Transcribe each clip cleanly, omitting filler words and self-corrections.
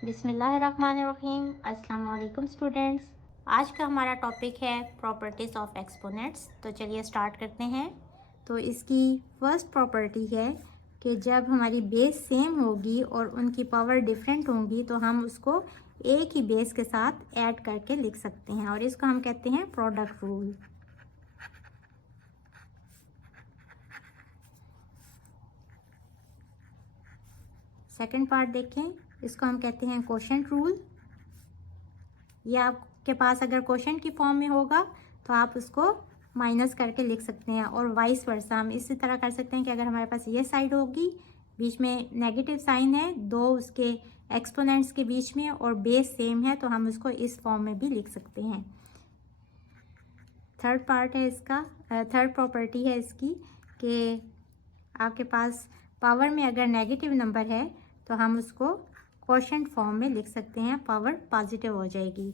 बिस्मिल्लाहिर्रहमानिर्रहीम। अस्सलाम वालेकुम स्टूडेंट्स। आज का हमारा टॉपिक है प्रॉपर्टीज़ ऑफ एक्सपोनेंट्स। तो चलिए स्टार्ट करते हैं। तो इसकी फर्स्ट प्रॉपर्टी है कि जब हमारी बेस सेम होगी और उनकी पावर डिफरेंट होंगी तो हम उसको एक ही बेस के साथ ऐड करके लिख सकते हैं और इसको हम कहते हैं प्रोडक्ट रूल। सेकंड पार्ट देखें, इसको हम कहते हैं कोशेंट रूल। ये आपके पास अगर कोशेंट की फॉर्म में होगा तो आप उसको माइनस करके लिख सकते हैं और वाइस वर्सा हम इसी तरह कर सकते हैं कि अगर हमारे पास ये साइड होगी, बीच में नेगेटिव साइन है, दो उसके एक्सपोनेंट्स के बीच में और बेस सेम है, तो हम उसको इस फॉर्म में भी लिख सकते हैं। थर्ड पार्ट है इसका, थर्ड प्रॉपर्टी है इसकी कि आपके पास पावर में अगर नेगेटिव नंबर है तो हम उसको कोशेंट फॉर्म में लिख सकते हैं, पावर पॉजिटिव हो जाएगी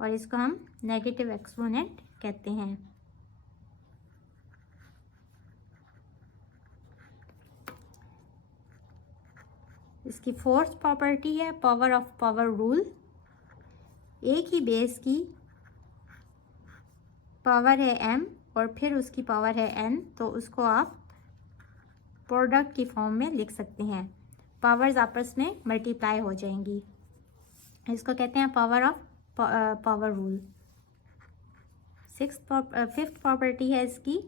और इसको हम नेगेटिव एक्सपोनेंट कहते हैं। इसकी फोर्थ प्रॉपर्टी है पावर ऑफ पावर रूल। एक ही बेस की पावर है m और फिर उसकी पावर है n, तो उसको आप प्रोडक्ट की फॉर्म में लिख सकते हैं। पावर्स आपस में मल्टीप्लाई हो जाएंगी, इसको कहते हैं power of power rule. Fifth property है इसकी,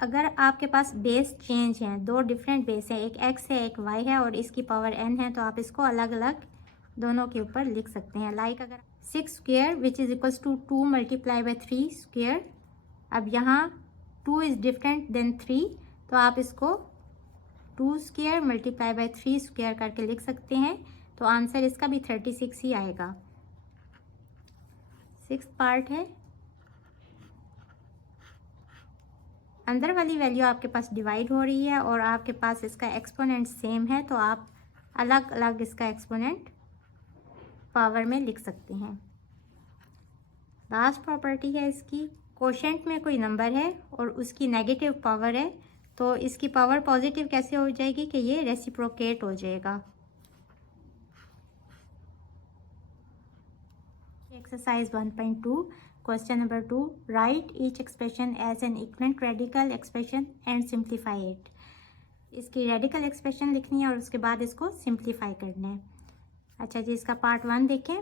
अगर आपके पास बेस चेंज हैं, दो डिफरेंट बेस हैं, एक x है एक y है और इसकी पावर n है, तो आप इसको अलग अलग दोनों के ऊपर लिख सकते हैं। लाइक अगर 6 square which is equals to 2 multiply by 3 square, अब यहाँ 2 इज़ डिफरेंट देन 3, तो आप इसको 2 स्क्वेयर मल्टीप्लाई बाई 3 स्क्वेयर करके लिख सकते हैं, तो आंसर इसका भी 36 ही आएगा। सिक्स्थ पार्ट है, अंदर वाली वैल्यू आपके पास डिवाइड हो रही है और आपके पास इसका एक्सपोनेंट सेम है, तो आप अलग अलग इसका एक्सपोनेंट पावर में लिख सकते हैं। लास्ट प्रॉपर्टी है इसकी, कोशेंट में कोई नंबर है और उसकी नेगेटिव पावर है, तो इसकी पावर पॉजिटिव कैसे हो जाएगी कि ये रेसिप्रोकेट हो जाएगा। Exercise 1.2 question number 2, write each expression as an equivalent radical expression and simplify it. इसकी रेडिकल एक्सप्रेशन लिखनी है और उसके बाद इसको सिंप्लीफाई करना है। अच्छा जी, इसका पार्ट 1 देखें।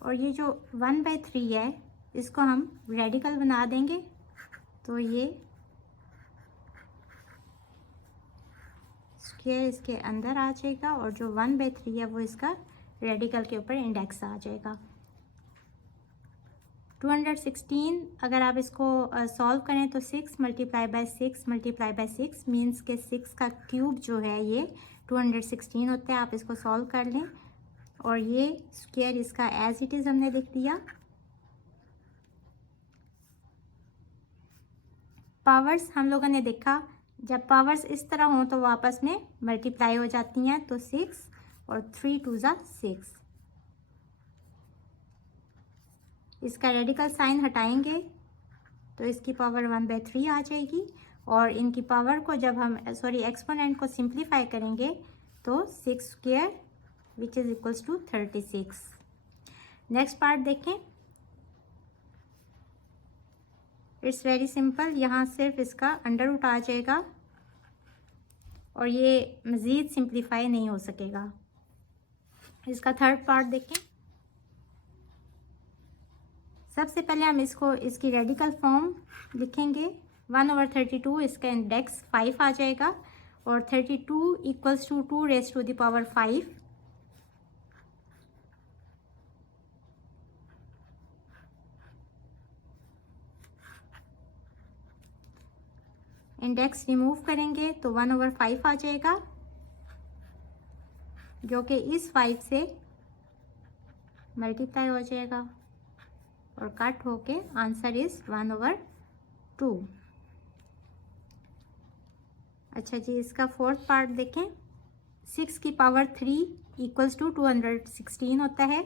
और ये जो 1/3 है इसको हम रेडिकल बना देंगे, तो ये स्क्वायर इसके अंदर आ जाएगा और जो 1/3 है वो इसका रेडिकल के ऊपर इंडेक्स आ जाएगा। 216 अगर आप इसको सॉल्व करें तो 6 multiply by 6 multiply by 6 means के 6 का क्यूब जो है ये 216 होता है। आप इसको सॉल्व कर लें और ये स्क्वायर इसका एज इट इज़ हमने लिख दिया। पावर्स हम लोगों ने देखा, जब पावर्स इस तरह हों तो वो आपस में मल्टीप्लाई हो जाती हैं, तो 6 और 3 2 ज़ा 6। इसका रेडिकल साइन हटाएंगे तो इसकी पावर 1/3 आ जाएगी और इनकी पावर को जब हम एक्सपोनेंट को सिंप्लीफाई करेंगे तो 6 square which is equals to 36। Next part देखें, इट्स वेरी सिंपल। यहाँ सिर्फ इसका अंडर रूट आ जाएगा और ये मज़ीद सिंप्लीफाई नहीं हो सकेगा। इसका थर्ड पार्ट देखें। सबसे पहले हम इसकी रेडिकल फॉर्म लिखेंगे। 1/32 इसका इंडेक्स 5 आ जाएगा और 32 equals to 2 raise to the power 5। Index remove करेंगे तो 1/5 आ जाएगा, जो कि इस 5 से मल्टीप्लाई हो जाएगा और कट होके आंसर इज 1/2। अच्छा जी, इसका फोर्थ पार्ट देखें। 6 की पावर 3 इक्वल्स टू 216 होता है।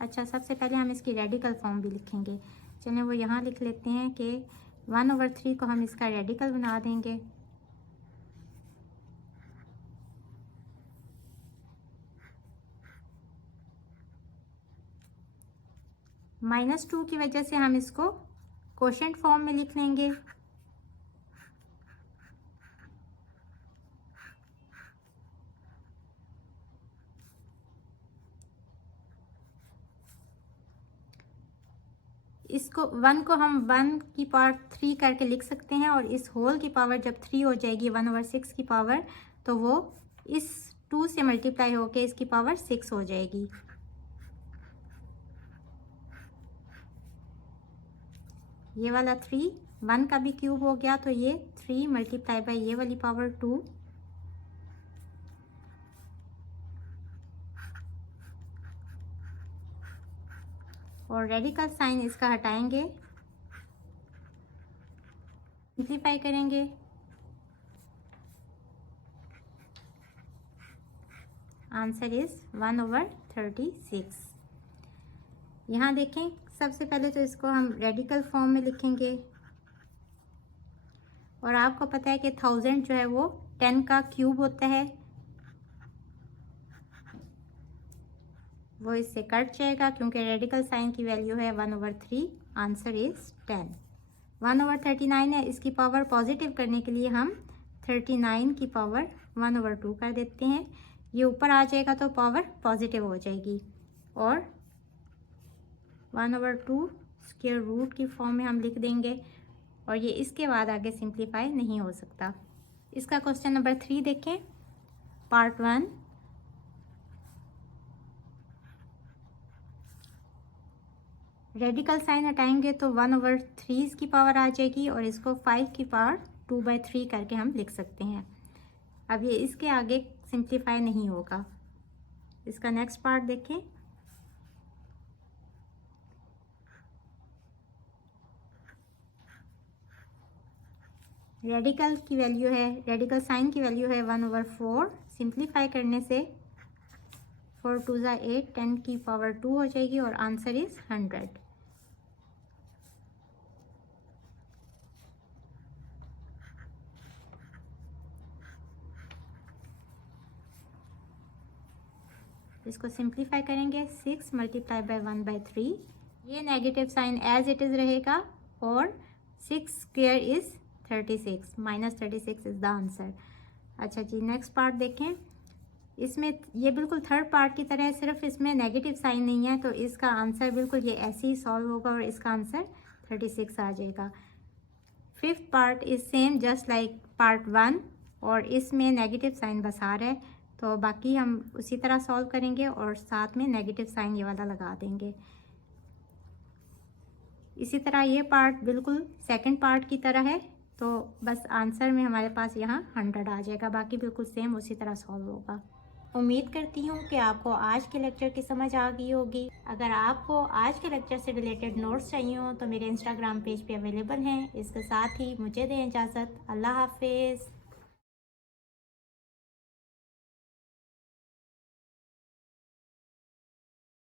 अच्छा, सबसे पहले हम इसकी रेडिकल फॉर्म भी लिखेंगे। चलें वो यहाँ लिख लेते हैं कि 1/3 को हम इसका रेडिकल बना देंगे। -2 की वजह से हम इसको कोशेंट फॉर्म में लिख लेंगे। इसको 1 को हम 1 की पावर 3 करके लिख सकते हैं, और इस होल की पावर जब 3 हो जाएगी 1/6 की पावर, तो वो इस 2 से मल्टीप्लाई होके इसकी पावर 6 हो जाएगी। ये वाला 3 1 का भी क्यूब हो गया, तो ये 3 मल्टीप्लाई बाई ये वाली पावर 2, और रेडिकल साइन इसका हटाएंगे, सिंप्लीफाई करेंगे। Answer is 1/36। यहाँ देखें, सबसे पहले तो इसको हम रेडिकल फॉर्म में लिखेंगे, और आपको पता है कि 1000 जो है वो 10 का क्यूब होता है, वो इससे कट जाएगा क्योंकि रेडिकल साइन की वैल्यू है 1/3। Answer is 10। 1/39 है, इसकी पावर पॉजिटिव करने के लिए हम 39 की पावर 1/2 कर देते हैं। ये ऊपर आ जाएगा तो पावर पॉजिटिव हो जाएगी, और 1/2 स्क्वायर रूट की फॉर्म में हम लिख देंगे, और ये इसके बाद आगे सिंप्लीफाई नहीं हो सकता। इसका क्वेश्चन नंबर 3 देखें, पार्ट 1। रेडिकल साइन हटाएंगे तो 1/3 की पावर आ जाएगी, और इसको 5 की पावर 2/3 करके हम लिख सकते हैं। अब ये इसके आगे सिंप्लीफाई नहीं होगा। इसका नेक्स्ट पार्ट देखें, रेडिकल की वैल्यू है, रेडिकल साइन की वैल्यू है 1/4। सिंप्लीफाई करने से 4 2 ज़ा 8, 10 की पावर 2 हो जाएगी, और आंसर इज 100। इसको सिंप्लीफाई करेंगे, 6 मल्टीप्लाई बाय 1/3। ये negative sign as it is रहेगा, और 6 square is 36, -36 is the answer. अच्छा जी, नेक्स्ट पार्ट देखें। इसमें ये बिल्कुल थर्ड पार्ट की तरह है, सिर्फ इसमें नेगेटिव साइन नहीं है, तो इसका आंसर बिल्कुल ये ऐसे ही सॉल्व होगा, और इसका आंसर 36 आ जाएगा। Fifth part is same just like part 1, और इसमें नेगेटिव साइन बस आ रहा है, तो बाकी हम उसी तरह सॉल्व करेंगे, और साथ में नेगेटिव साइन ये वाला लगा देंगे। इसी तरह ये पार्ट बिल्कुल सेकंड पार्ट की तरह है, तो बस आंसर में हमारे पास यहाँ 100 आ जाएगा, बाकी बिल्कुल सेम उसी तरह सॉल्व होगा। उम्मीद करती हूँ कि आपको आज के लेक्चर की समझ आ गई होगी। अगर आपको आज के लेक्चर से रिलेटेड नोट्स चाहिए हो तो मेरे इंस्टाग्राम पेज पे अवेलेबल हैं। इसके साथ ही मुझे दें इजाज़त। अल्लाह हाफिज़।